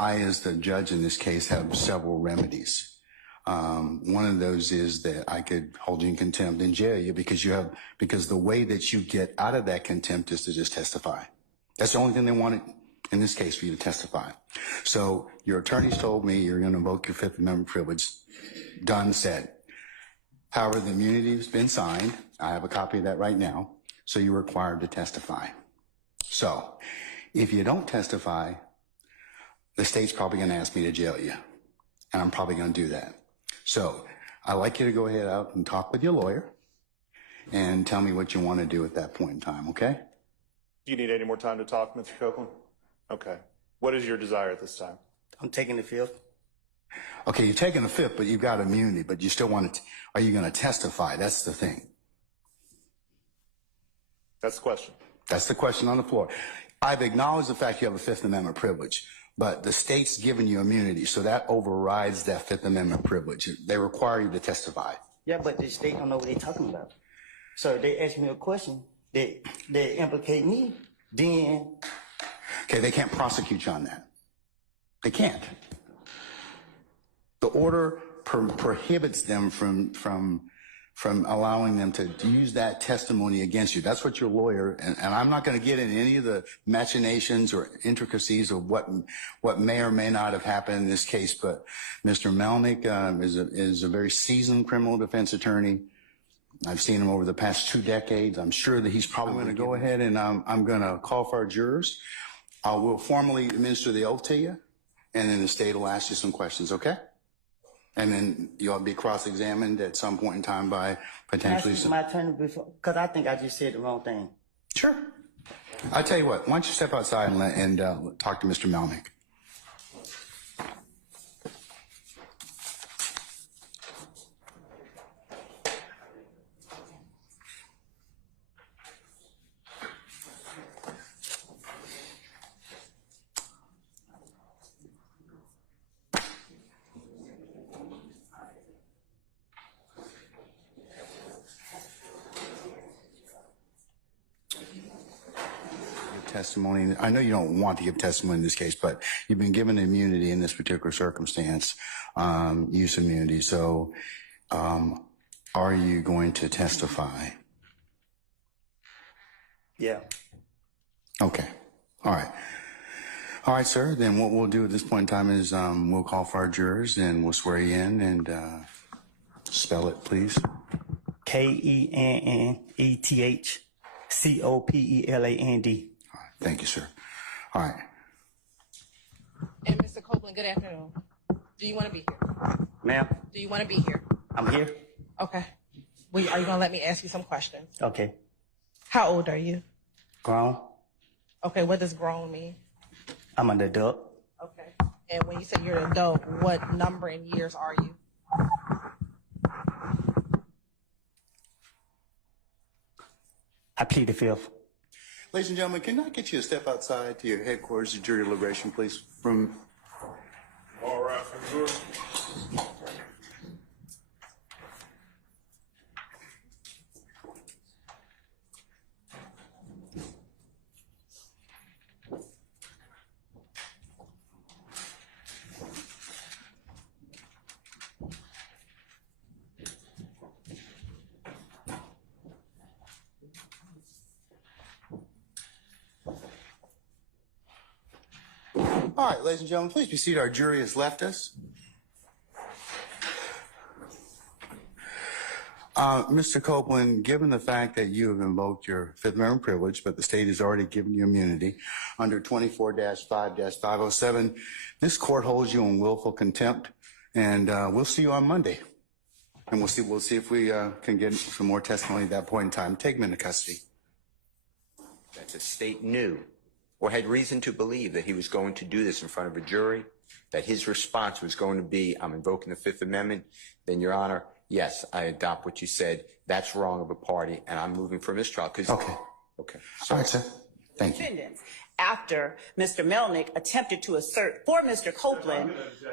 I, as the judge in this case, have several remedies. One of those is that I could hold you in contempt and jail you because the way that you get out of that contempt is to just testify. That's the only thing they wanted in this case for you to testify. So your attorneys told me you're going to invoke your Fifth Amendment privilege. Done, said. However, the immunity has been signed. I have a copy of that right now. So you're required to testify. So if you don't testify, the state's probably going to ask me to jail you. And I'm probably going to do that. So I'd like you to go ahead out and talk with your lawyer and tell me what you want to do at that point in time, okay? Do you need any more time to talk, Mr. Copeland? Okay. What is your desire at this time? I'm taking the Fifth. Okay, you're taking the Fifth, but you've got immunity, but you still want to, are you going to testify? That's the thing. That's the question. That's the question on the floor. I've acknowledged the fact you have a Fifth Amendment privilege, but the state's given you immunity, so that overrides that Fifth Amendment privilege. They require you to testify. Yeah, but the state don't know what they're talking about. So they ask me a question that implicate me, then... Okay, they can't prosecute you on that. They can't. The order prohibits them from allowing them to use that testimony against you. That's what your lawyer, and I'm not going to get into any of the machinations or intricacies of what may or may not have happened in this case, but Mr. Melnick is a very seasoned criminal defense attorney. I've seen him over the past 2 decades. I'm sure that he's probably going to go ahead and I'm going to call for our jurors. I will formally administer the oath to you, and then the state will ask you some questions, okay? And then you'll be cross-examined at some point in time by potentially... Can I speak to my attorney before? Because I think I just said the wrong thing. Sure. I'll tell you what, why don't you step outside and talk to Mr. Melnick. Testimony. I know you don't want to give testimony in this case, but you've been given immunity in this particular circumstance, use immunity. So, are you going to testify? Yeah. Okay. All right. All right, sir. Then what we'll do at this point in time is we'll call for our jurors and we'll swear you in and spell it, please. Kenethcopland. Thank you, sir. All right. And Mr. Copeland, good afternoon. Do you want to be here? Ma'am? Do you want to be here? I'm here. Okay. Are you going to let me ask you some questions? Okay. How old are you? Grown. Okay, what does grown mean? I'm an adult. Okay. And when you say you're an adult, what number in years are you? I plead the Fifth. Ladies and gentlemen, can I get you to step outside to your headquarters of jury deliberation, please? All right, sir. All right, ladies and gentlemen, please be seated. Our jury has left us. Mr. Copeland, given the fact that you have invoked your Fifth Amendment privilege, but the state has already given you immunity under 24-5-507, this court holds you in willful contempt, and we'll see you on Monday. And we'll see if we can get some more testimony at that point in time. Take him into custody. That the state knew or had reason to believe that he was going to do this in front of a jury, that his response was going to be, I'm invoking the Fifth Amendment, then, Your Honor, yes, I adopt what you said. That's wrong of a party, and I'm moving for mistrial. Okay. Okay. All right, sir. Thank you. Defendants, after Mr. Melnick attempted to assert for Mr. Copeland,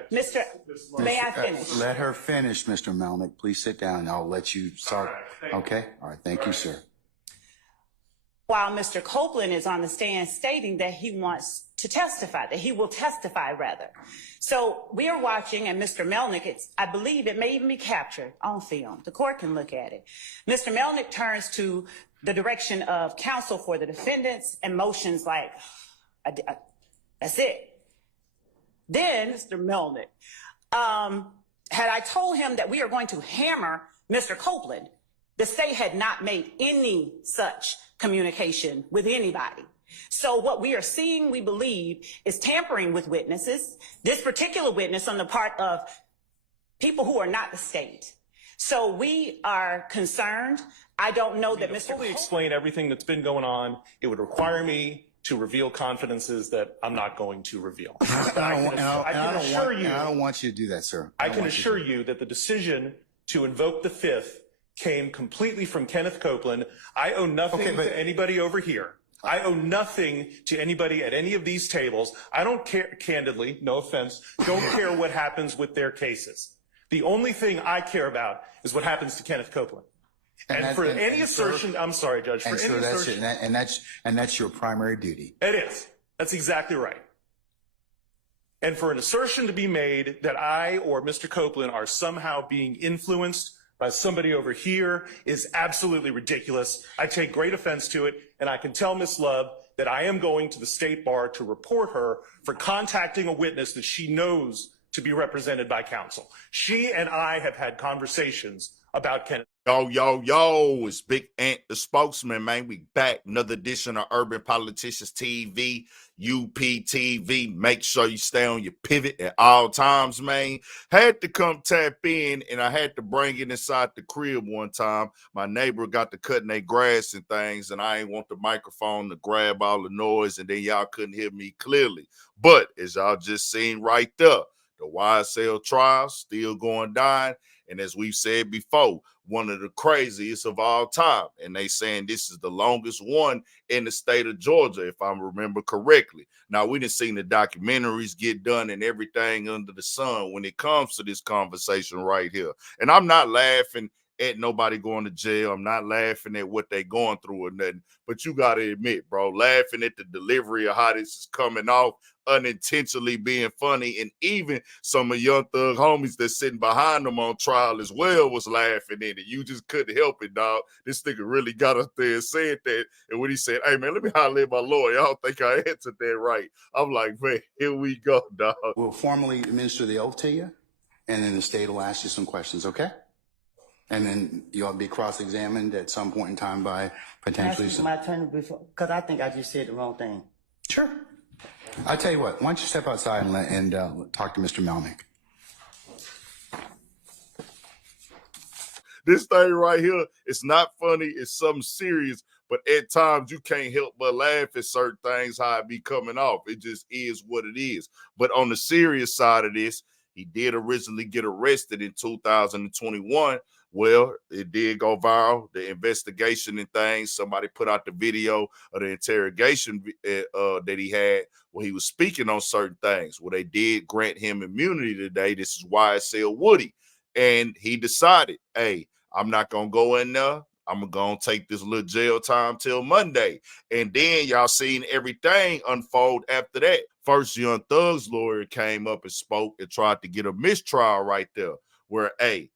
may I finish? Let her finish, Mr. Melnick. Please sit down. I'll let you start. Okay? All right. Thank you, sir. while Mr. Copeland is on the stand stating that he wants to testify, that he will testify rather. So we are watching, and Mr. Melnick, I believe it may even be captured on film. The court can look at it. Mr. Melnick turns to the direction of counsel for the defendants and motions like, that's it. Then Mr. Melnick, had I told him that we are going to hammer Mr. Copeland, the state had not made any such communication with anybody. So what we are seeing, we believe, is tampering with witnesses, this particular witness on the part of people who are not the state. So we are concerned. I don't know that Mr. fully explain everything that's been going on, it would require me to reveal confidences that I'm not going to reveal. I don't want you to do that, sir. I can assure you that the decision to invoke the Fifth came completely from Kenneth Copeland. I owe nothing to anybody over here. I owe nothing to anybody at any of these tables. I don't care, candidly, no offense, don't care what happens with their cases. The only thing I care about is what happens to Kenneth Copeland. And for any assertion, I'm sorry, Judge, for any assertion. And that's your primary duty. It is. That's exactly right. And for an assertion to be made that I or Mr. Copeland are somehow being influenced by somebody over here is absolutely ridiculous. I take great offense to it, and I can tell Ms. Love that I am going to the state bar to report her for contacting a witness that she knows to be represented by counsel. She and I have had conversations about Kenneth. Yo, it's Big Ant, the spokesman, man. We back. Another edition of Urban Politicians TV, UPTV. Make sure you stay on your pivot at all times, man. Had to come tap in, and I had to bring it inside the crib one time. My neighbor got to cutting their grass and things, and I ain't want the microphone to grab all the noise, and then y'all couldn't hear me clearly. But as y'all just seen right there, the YSL trial still going down. And as we've said before, one of the craziest of all time. And they saying this is the longest one in the state of Georgia, if I remember correctly. Now, we done seen the documentaries get done and everything under the sun when it comes to this conversation right here. And I'm not laughing at nobody going to jail. I'm not laughing at what they going through or nothing. But you got to admit, bro, laughing at the delivery of how this is coming off, unintentionally being funny, and even some of Young Thug homies that's sitting behind them on trial as well was laughing at it. You just couldn't help it, dog. This nigga really got up there and said that, and when he said, hey, man, let me holler at my lawyer, I don't think I answered that right. I'm like, man, here we go, dog. We'll formally administer the oath to you, and then the state will ask you some questions, okay? And then you'll be cross-examined at some point in time by potentially some... my attorney before, because I think I just said the wrong thing. Sure. I tell you what, why don't you step outside and talk to Mr. Melnick? This thing right here, it's not funny, it's something serious, but at times you can't help but laugh at certain things, how it be coming off. It just is what it is. But on the serious side of this, he did originally get arrested in 2021. Well, it did go viral, the investigation and things. Somebody put out the video of the interrogation that he had where he was speaking on certain things. Well, they did grant him immunity today. This is YSL Woody. And he decided, hey, I'm not going to go in there. I'm going to take this little jail time till Monday. And then y'all seen everything unfold after that. First, Young Thug's lawyer came up and spoke and tried to get a mistrial right there where, hey,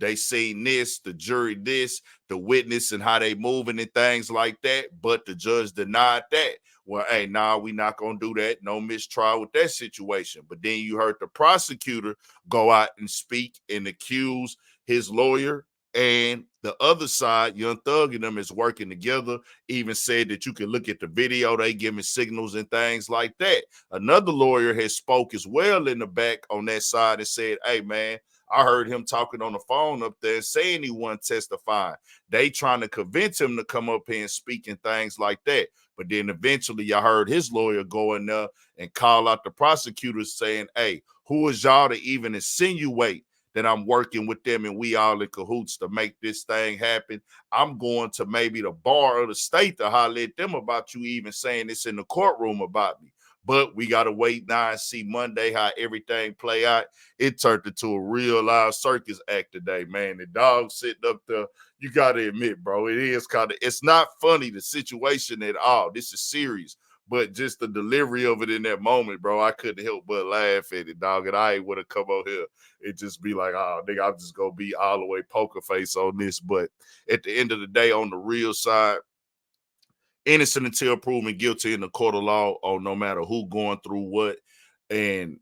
they seen this, the jury this, the witness and how they moving and things like that, but the judge denied that. Well, hey, nah, we not going to do that. No mistrial with that situation. But then you heard the prosecutor go out and speak and accuse his lawyer, and the other side, Young Thug and them is working together, even said that you can look at the video, they giving signals and things like that. Another lawyer has spoke as well in the back on that side and said, hey, man, I heard him talking on the phone up there saying he wasn't testifying. They trying to convince him to come up here and speak and things like that. But then eventually I heard his lawyer go in there and call out the prosecutors saying, hey, who is y'all to even insinuate that I'm working with them and we all in cahoots to make this thing happen? I'm going to maybe the bar of the state to holler at them about you even saying this in the courtroom about me. But we got to wait now and see Monday how everything play out. It turned into a real live circus act today, man. The dog sitting up there, you got to admit, bro, it is kind of, it's not funny, the situation at all. This is serious. But just the delivery of it in that moment, bro, I couldn't help but laugh at it, dog. And I ain't want to come out here and just be like, oh, nigga, I'm just going to be all the way poker face on this. But at the end of the day, on the real side, innocent until proven guilty in the court of law, or no matter who going through what and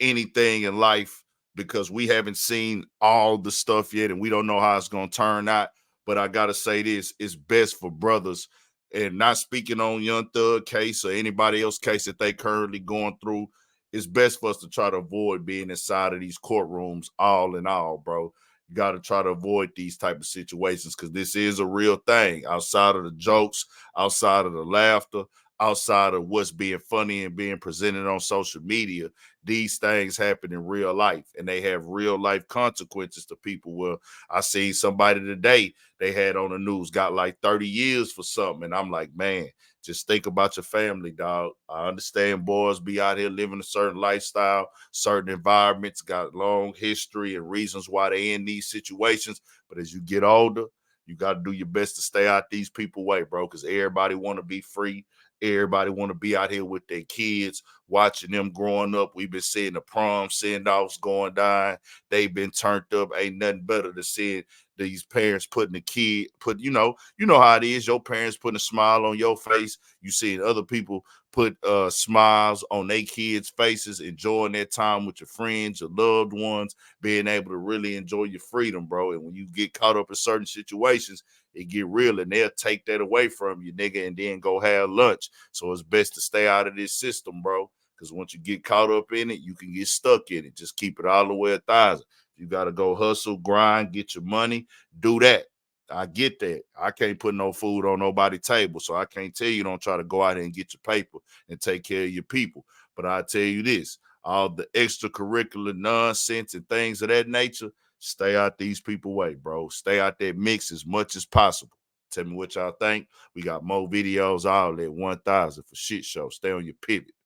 anything in life, because we haven't seen all the stuff yet and we don't know how it's going to turn out. But I got to say this, it's best for brothers, and not speaking on Young Thug case or anybody else case that they currently going through, it's best for us to try to avoid being inside of these courtrooms all in all, bro. You got to try to avoid these type of situations because this is a real thing. Outside of the jokes, outside of the laughter, outside of what's being funny and being presented on social media, these things happen in real life and they have real life consequences to people. Well, I seen somebody today, they had on the news, got like 30 years for something. And I'm like, man, just think about your family, dog. I understand boys be out here living a certain lifestyle, certain environments, got long history and reasons why they in these situations. But as you get older, you got to do your best to stay out these people way, bro, because everybody want to be free. Everybody want to be out here with their kids, watching them growing up. We've been seeing the prom send-offs going down. They've been turned up. Ain't nothing better than seeing these parents putting the kid, you know how it is. Your parents putting a smile on your face. You seeing other people put smiles on their kids' faces, enjoying their time with your friends, your loved ones, being able to really enjoy your freedom, bro. And when you get caught up in certain situations, it get real and they'll take that away from you, nigga, and then go have lunch. So it's best to stay out of this system, bro, because once you get caught up in it, you can get stuck in it. Just keep it all the way 1,000. You got to go hustle, grind, get your money, do that. I get that. I can't put no food on nobody's table, so I can't tell you don't try to go out there and get your paper and take care of your people. But I tell you this, all the extracurricular nonsense and things of that nature, stay out these people way, bro. Stay out that mix as much as possible. Tell me what y'all think. We got more videos all at 1,000 for shit show. Stay on your pivot.